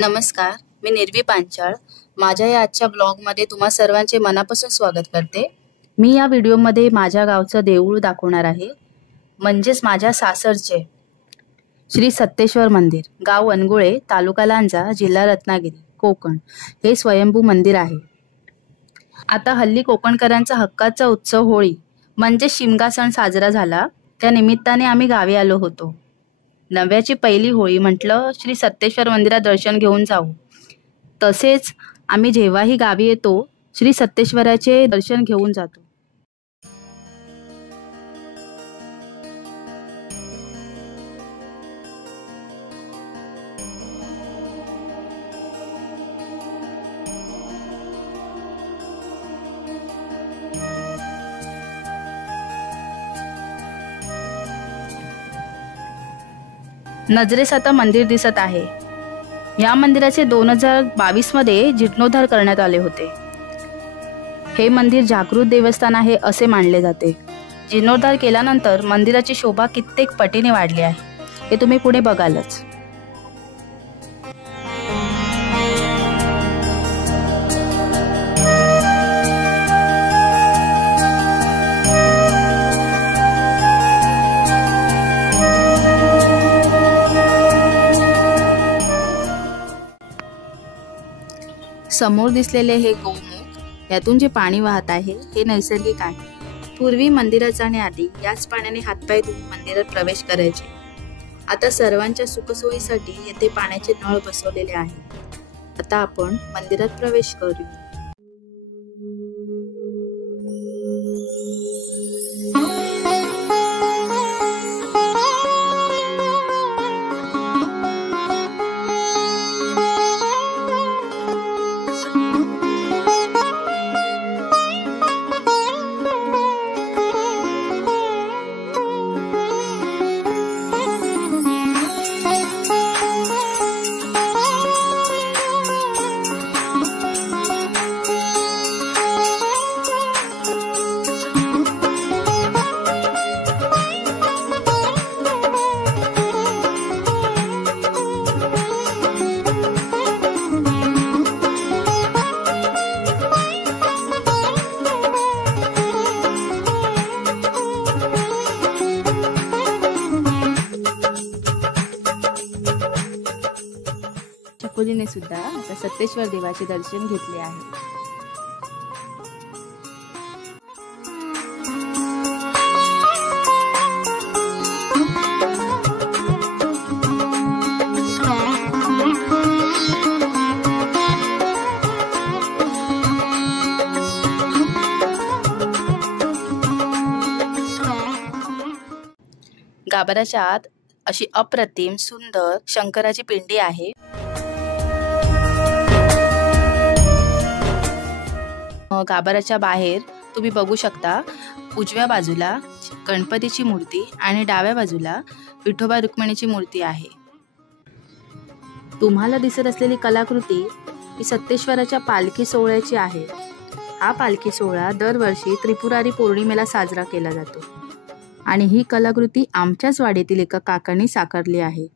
नमस्कार, मी निर्वी पांचाळ. माझ्या या आजच्या ब्लॉगमध्ये तुम्हा सर्वांचे मनापासून स्वागत करते. मी या व्हिडिओमध्ये माझ्या गावचं देऊळ दाखवणार आहे, म्हणजेच माझ्या सासरचे श्री सत्तेश्वर मंदिर, गाव अनगुळे, तालुका लांजा, जिल्हा रत्नागिरी, कोकण. हे स्वयंभू मंदिर आहे. आता हल्ली कोकणकरांचा हक्काचा उत्सव होळी म्हणजे शिमगा सण साजरा झाला. त्या निमित्ताने आम्ही गावी आलो होतो. नव्याची पहिली होळी म्हटलं श्री सत्तेश्वर मंदिरात दर्शन घेऊन जाऊ. तसेच आम्ही जेव्हाही गावी येतो श्री सत्तेश्वराचे दर्शन घेऊन जातो. नजरेस आता मंदिर दिसत आहे. या मंदिराचे 2022 मध्ये जीर्णोद्धार करण्यात आले होते. हे मंदिर जागृत देवस्थान आहे असे मानले जाते. जीर्णोद्धार केल्यानंतर मंदिराची शोभा कित्येक पटीने वाढली आहे. हे तुम्ही पुढे बघालच. समोर दिसलेले हे गोमुख, यातून जे पाणी वाहत आहे हे नैसर्गिक आहे. पूर्वी मंदिरात जाण्याआधी याच पाण्याने हातपाय धुवून मंदिरात प्रवेश करायचे. आता सर्वांच्या सुखसोयीसाठी येथे पाण्याचे नळ बसवलेले आहेत. आता आपण मंदिरात प्रवेश करू. छकुलीने सुद्धा आता सत्तेश्वर देवाचे दर्शन घेतले आहे. गाभाऱ्याच्या आत अशी अप्रतिम सुंदर शंकराची पिंडी आहे. गाभाऱ्याच्या बाहेर तुम्ही बघू शकता, उजव्या बाजूला गणपतीची मूर्ती आणि डाव्या बाजूला विठोबा रुक्मिणीची मूर्ती आहे. तुम्हाला दिसत असलेली कलाकृती ही सत्तेश्वराच्या पालखी सोहळ्याची आहे. हा पालखी सोहळा दरवर्षी त्रिपुरारी पौर्णिमेला साजरा केला जातो आणि ही कलाकृती आमच्याच वाडीतील एका काकांनी साकारली आहे.